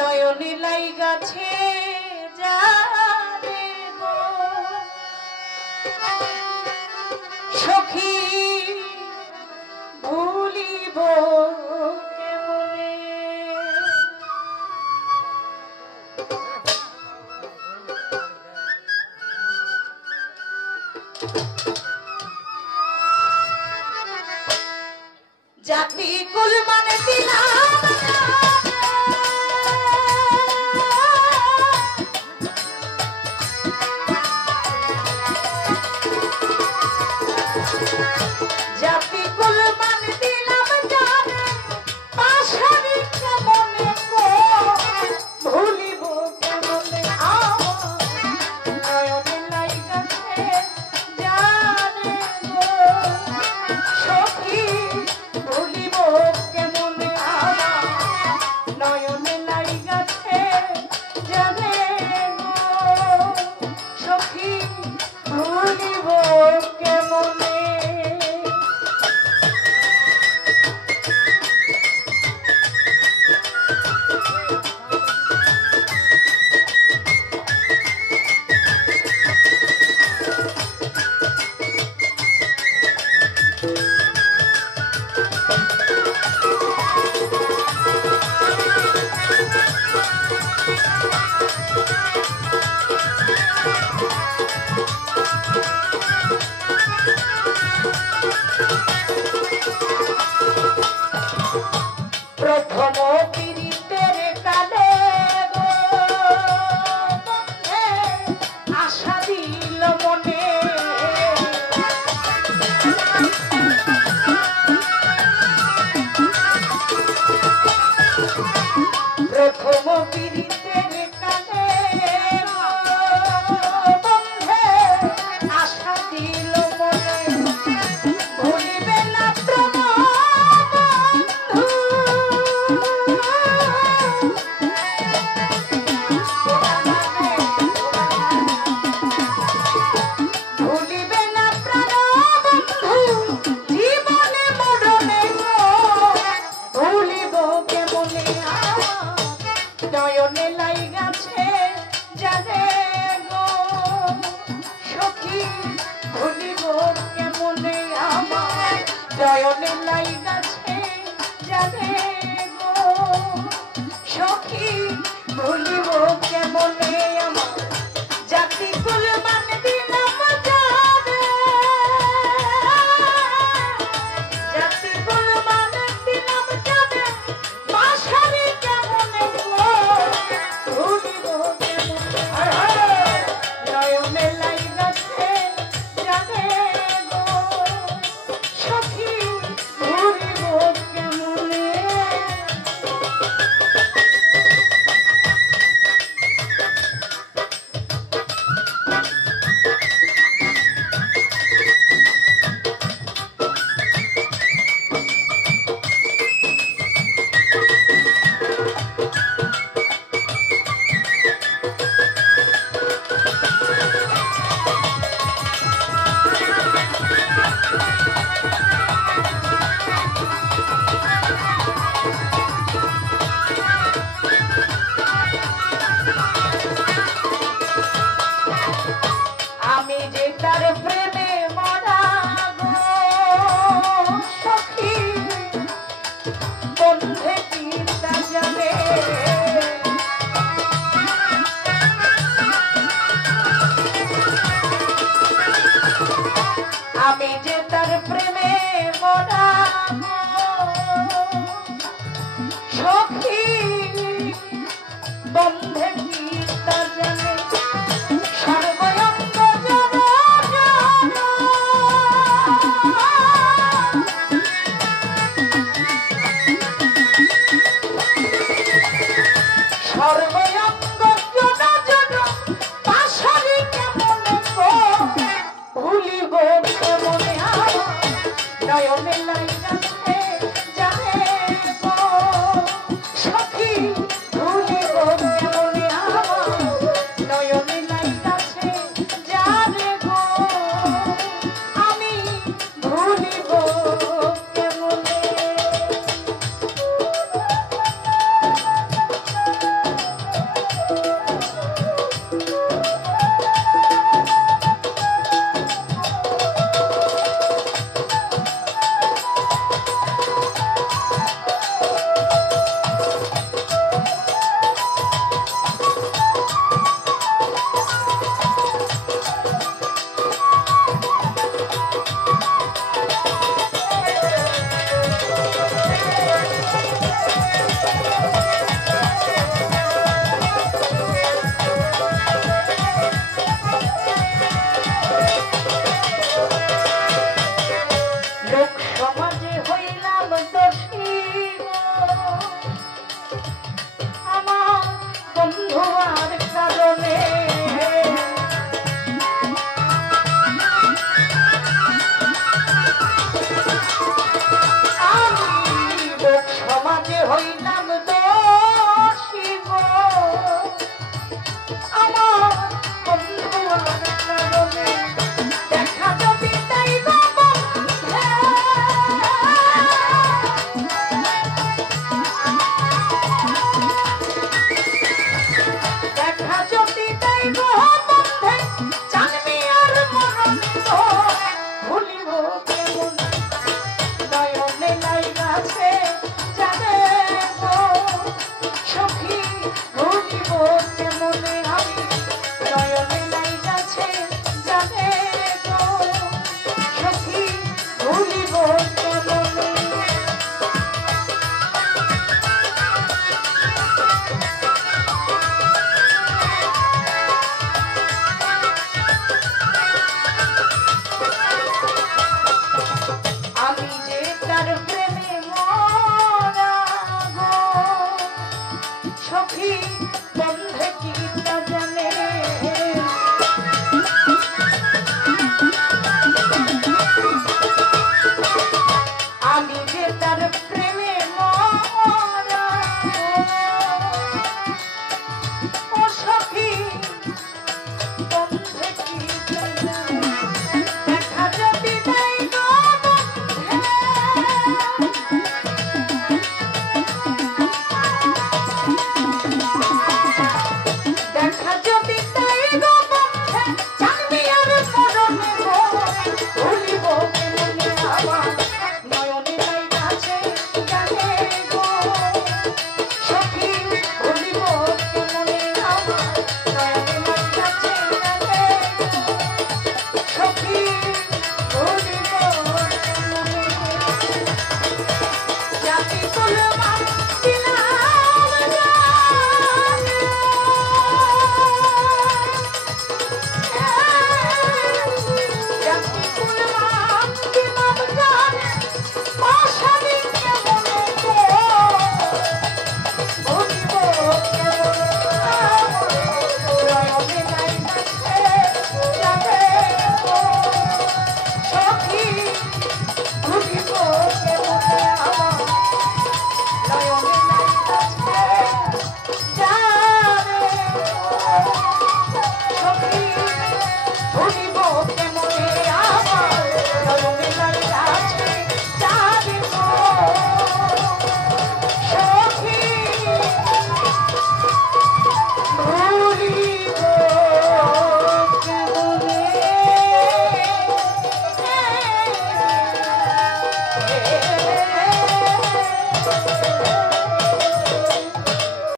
নয়নে লাই গাছে যারে গো সখী ভুলিব কেমনে জাতি কুল মানে দিলাম জাতি কুল মানে দিলাম জানে পাশারি কেমনে গো ভুলিব কেমনে নয়নে লাই গাছে যারে গো সখী ভুলিব কেমনে নয়নে লাই গাছে যারে গো সখী ভুলিব কেমনে প্রথম পীড়িতের কালে গো আশা দিল মনে প্রথম পীড়িতের কালে বন্ধে আশা দিল মনে ভুলিবে না নয়নে লাই গাছে যারে গো সখী ভুলিব কেমনে আমার নয়নে লাই গাছে যারে গো সখী ভুলিব কেমনে আমার জাতি কুল মানে দিলাম যারে জাতি কুল মানে দিলাম যারে পাশারি কেমনে ভুলিব কেমনে নয়নে লাই গাছে যারে গো সখী ভুলিব কেমনে আমি যে তার প্রেমে মরা গো সখী বন্ধে কি তা জানে আমি যে তার প্রেমে মরা গো সখী বন্ধে কি তা জানে সর্বঙ্গ জনা জনা পাশারি কেমনে গো ভুলিব কেমনে নয়নে লাই গাছে যারে গো সখী ভুলিব কেমনে নয়নে লাই গাছে যারে গো আমি ভুলিব কেমনে দেখি বন্ধে